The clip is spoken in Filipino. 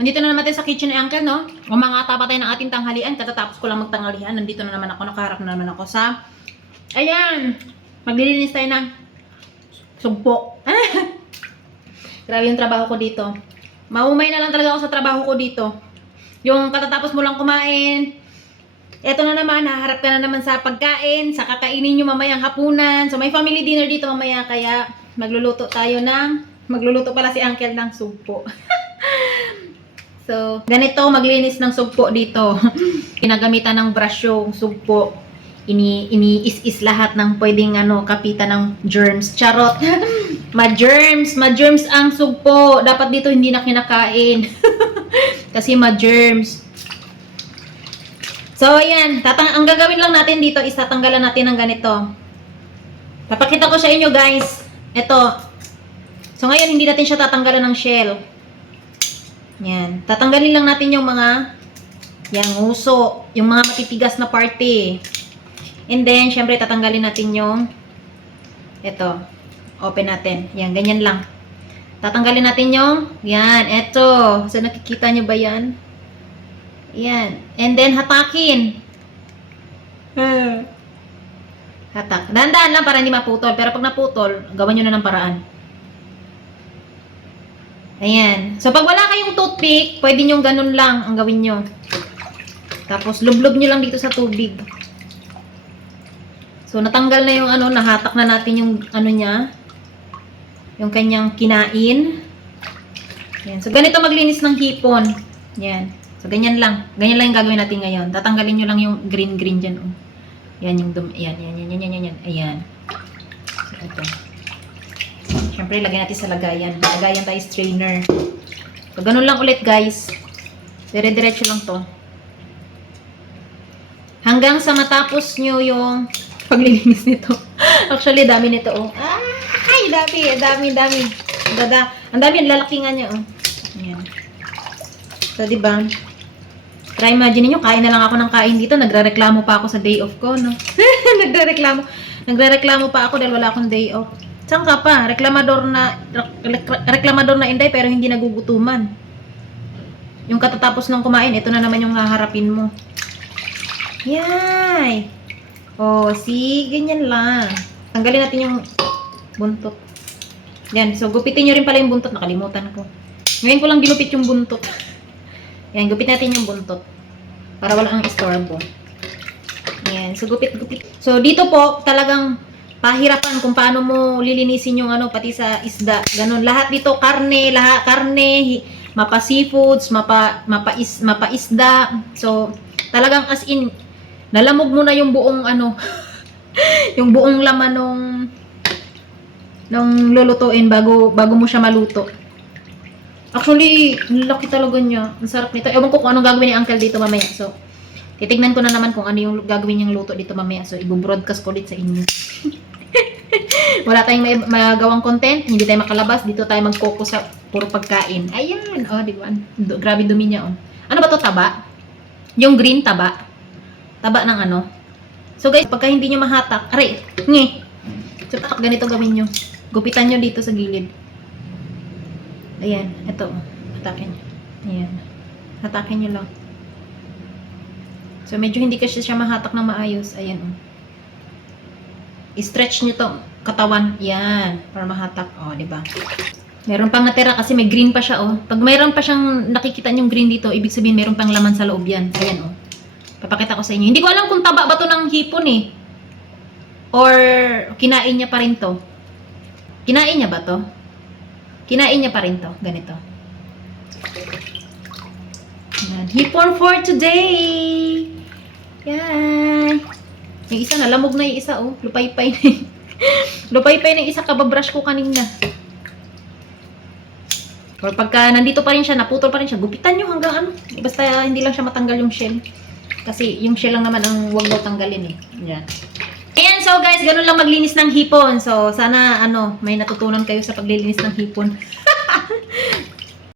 Nandito na naman tayo sa kitchen ni Uncle, no? Umangata pa tayo ng ating tanghalian. Katatapos ko lang magtanghalian. Nandito na naman ako. Nakaharap na naman ako sa... Ayan! Maglilinis tayo ng sugpo. Grabe yung trabaho ko dito. Maumay na lang talaga ako sa trabaho ko dito. Yung katatapos mo lang kumain. Eto na naman, haharap ka na naman sa pagkain. Sa kakainin nyo mamayang hapunan. So may family dinner dito mamaya. Kaya magluluto tayo ng... Magluluto pala si Uncle ng sugpo. So, ganito maglinis ng sugpo dito. Pinagamitan ng brush yung sugpo. Ini-is lahat ng pwedeng kapitan ng germs. Charot. Ma-germs ang sugpo. Dapat dito hindi na kinakain. Kasi ma-germs. So, ayan. Ang gagawin lang natin dito is tatanggalan natin ng ganito. Papakita ko sa inyo, guys. Ito. So, ngayon hindi natin siya tatanggalan ng shell. Yan. Tatanggalin lang natin yung mga uso, yung mga matitigas na parte. And then, syempre, tatanggalin natin yung ito. Open natin. Yan, ganyan lang. Tatanggalin natin yung yan, ito. So, nakikita nyo ba yan? Yan. And then, hatakin. Hatak. Dahan-dahan lang para hindi maputol. Pero pag naputol, gawan nyo na ng paraan. Ayan. So, pag wala kayong toothpick, pwede nyo ganun lang ang gawin nyo. Tapos, lublob nyo lang dito sa tubig. So, natanggal na yung nahatak na natin yung niya. Yung kanyang kinain. Ayan. So, ganito maglinis ng hipon. Ayan. So, ganyan lang. Ganyan lang yung gagawin natin ngayon. Tatanggalin nyo lang yung green dyan. Oh. Ayan yung ayan. Ayan. So, ito. Siyempre, lagyan natin sa lagayan. Lagayan tayo strainer. So, ganun lang ulit, guys. Dire-diretso lang to. Hanggang sa matapos nyo yung paglilinis nito. Actually, dami nito, oh. Ay, dami. Ang dami, ang lalaki nga niya, oh. Ayan. So, diba? Try imagine nyo, kain na lang ako ng kain dito. Nagre-reklamo pa ako sa day off ko, no? Nagre-reklamo pa ako dahil wala akong day off. Saan ka pa? Reklamador na Inday pero hindi nagugutuman. Yung katatapos ng kumain, ito na naman yung haharapin mo. Yay! Oh, see? Ganyan lang. Tanggalin natin yung buntot. Yan. So, gupitin nyo rin pala yung buntot. Nakalimutan ko. Ngayon ko lang ginupit yung buntot. Yan. Gupit natin yung buntot. Para walang istorbo. Yan. So, gupit. So, dito po, talagang pahirapan kung paano mo lilinisin yung pati sa isda. Ganon. Lahat dito, karne, mapa seafoods, mapa isda. So, talagang as in, nalamog mo na yung buong yung buong laman nung lulutuin bago mo siya maluto. Actually, laki talaga niya. Ang sarap nito. Ewan ko kung anong gagawin ni Uncle dito mamaya. So, titignan ko na naman kung ano yung gagawin niyang luto dito mamaya. So, i-broadcast ko ulit sa inyo. Wala tayong magawang content, hindi tayo makalabas, dito tayo mag-focus sa puro pagkain. Ayan, oh, di ba? Grabe dumi niya, oh. Ano ba to, taba? Yung green taba. Taba ng So guys, pagka hindi nyo mahatak, aray, So, ganito gawin nyo. Gupitan nyo dito sa gilid. Ayan, ito, hatakin nyo. Ayan. Hatakin nyo lang. So, medyo hindi kasi siya mahatak ng maayos. Ayan, oh. I-stretch nyo to katawan. Yan. Para mahatak. O, diba? Meron pang natira kasi may green pa siya, oh. Pag mayroon pa siyang nakikita yung green dito, ibig sabihin meron pang laman sa loob yan. Ayan, oh. Papakita ko sa inyo. Hindi ko alam kung taba ba to ng hipon, eh. Or, kinain niya pa rin to. Kinain niya ba to? Kinain niya pa rin to. Ganito. Yan. Hipon for today! Yan. Yung isa, nalamog na yung isa, oh. Lupay-pay na yung... Lupay-pay na yung isa, kababrush ko kanina. Or pagka nandito pa rin siya, naputol pa rin siya, gupitan nyo hanggang basta hindi lang siya matanggal yung shell. Kasi yung shell lang naman ang huwag daw tanggalin, eh. Yan. Ayan, so guys, ganun lang maglinis ng hipon. So, sana, may natutunan kayo sa paglilinis ng hipon.